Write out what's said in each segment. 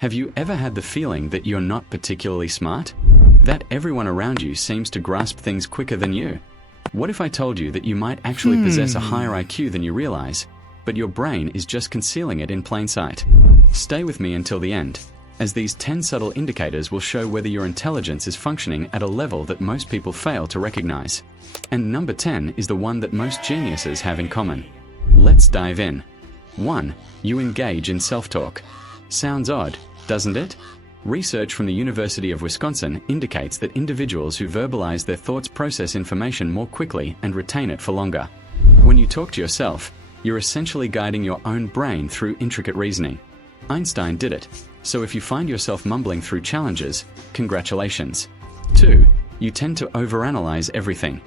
Have you ever had the feeling that you're not particularly smart? That everyone around you seems to grasp things quicker than you? What if I told you that you might actually possess a higher IQ than you realize, but your brain is just concealing it in plain sight? Stay with me until the end, as these 10 subtle indicators will show whether your intelligence is functioning at a level that most people fail to recognize. And number 10 is the one that most geniuses have in common. Let's dive in. 1. You engage in self-talk. Sounds odd, doesn't it? Research from the University of Wisconsin indicates that individuals who verbalize their thoughts process information more quickly and retain it for longer. When you talk to yourself, you're essentially guiding your own brain through intricate reasoning. Einstein did it, so if you find yourself mumbling through challenges, congratulations. 2. You tend to overanalyze everything.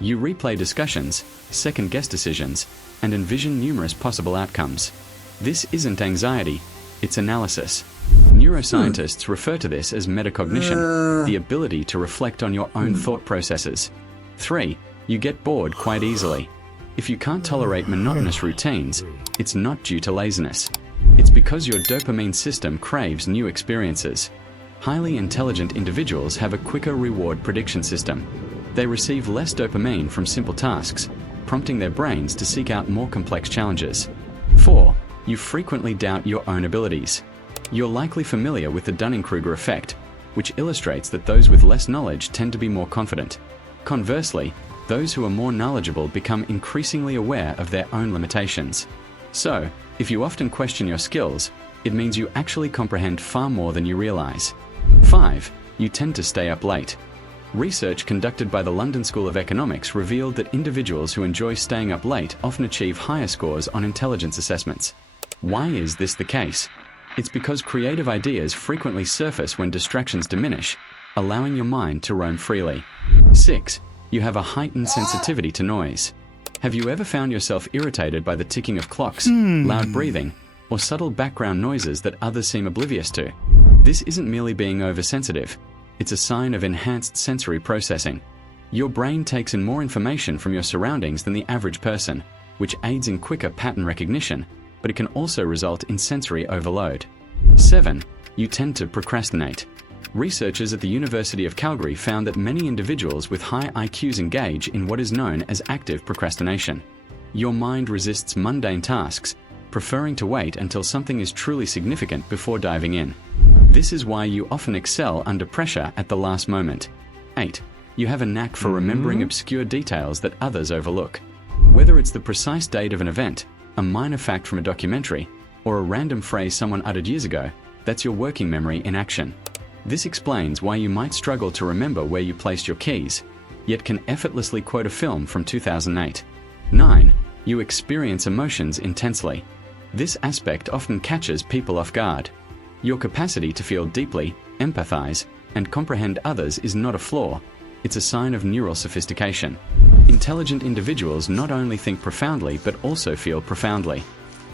You replay discussions, second-guess decisions, and envision numerous possible outcomes. This isn't anxiety, it's analysis. Neuroscientists refer to this as metacognition, the ability to reflect on your own thought processes. 3. You get bored quite easily. If you can't tolerate monotonous routines, it's not due to laziness. It's because your dopamine system craves new experiences. Highly intelligent individuals have a quicker reward prediction system. They receive less dopamine from simple tasks, prompting their brains to seek out more complex challenges. 4. You frequently doubt your own abilities. You're likely familiar with the Dunning-Kruger effect, which illustrates that those with less knowledge tend to be more confident. Conversely, those who are more knowledgeable become increasingly aware of their own limitations. So, if you often question your skills, it means you actually comprehend far more than you realize. 5. You tend to stay up late. Research conducted by the London School of Economics revealed that individuals who enjoy staying up late often achieve higher scores on intelligence assessments. Why is this the case? It's because creative ideas frequently surface when distractions diminish, allowing your mind to roam freely. 6. You have a heightened sensitivity to noise. Have you ever found yourself irritated by the ticking of clocks, loud breathing, or subtle background noises that others seem oblivious to? This isn't merely being oversensitive. It's a sign of enhanced sensory processing. Your brain takes in more information from your surroundings than the average person, which aids in quicker pattern recognition, but it can also result in sensory overload. 7. You tend to procrastinate. Researchers at the University of Calgary found that many individuals with high IQs engage in what is known as active procrastination. Your mind resists mundane tasks, preferring to wait until something is truly significant before diving in. This is why you often excel under pressure at the last moment. 8. You have a knack for remembering obscure details that others overlook. Whether it's the precise date of an event, a minor fact from a documentary, or a random phrase someone uttered years ago, that's your working memory in action. This explains why you might struggle to remember where you placed your keys, yet can effortlessly quote a film from 2008. 9. You experience emotions intensely. This aspect often catches people off guard. Your capacity to feel deeply, empathize, and comprehend others is not a flaw, it's a sign of neural sophistication. Intelligent individuals not only think profoundly but also feel profoundly.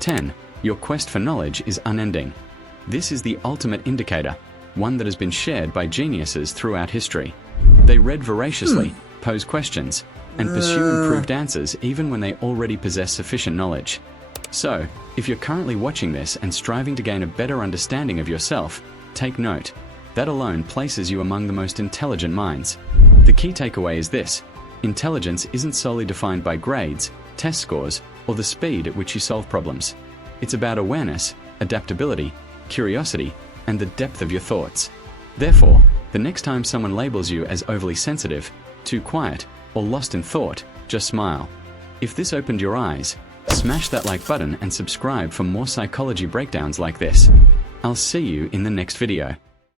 10. Your quest for knowledge is unending. This is the ultimate indicator, one that has been shared by geniuses throughout history. They read voraciously, pose questions, and pursue improved answers even when they already possess sufficient knowledge. So, if you're currently watching this and striving to gain a better understanding of yourself, take note. That alone places you among the most intelligent minds. The key takeaway is this: intelligence isn't solely defined by grades, test scores, or the speed at which you solve problems. It's about awareness, adaptability, curiosity, and the depth of your thoughts. Therefore, the next time someone labels you as overly sensitive, too quiet, or lost in thought, just smile. If this opened your eyes, smash that like button and subscribe for more psychology breakdowns like this. I'll see you in the next video.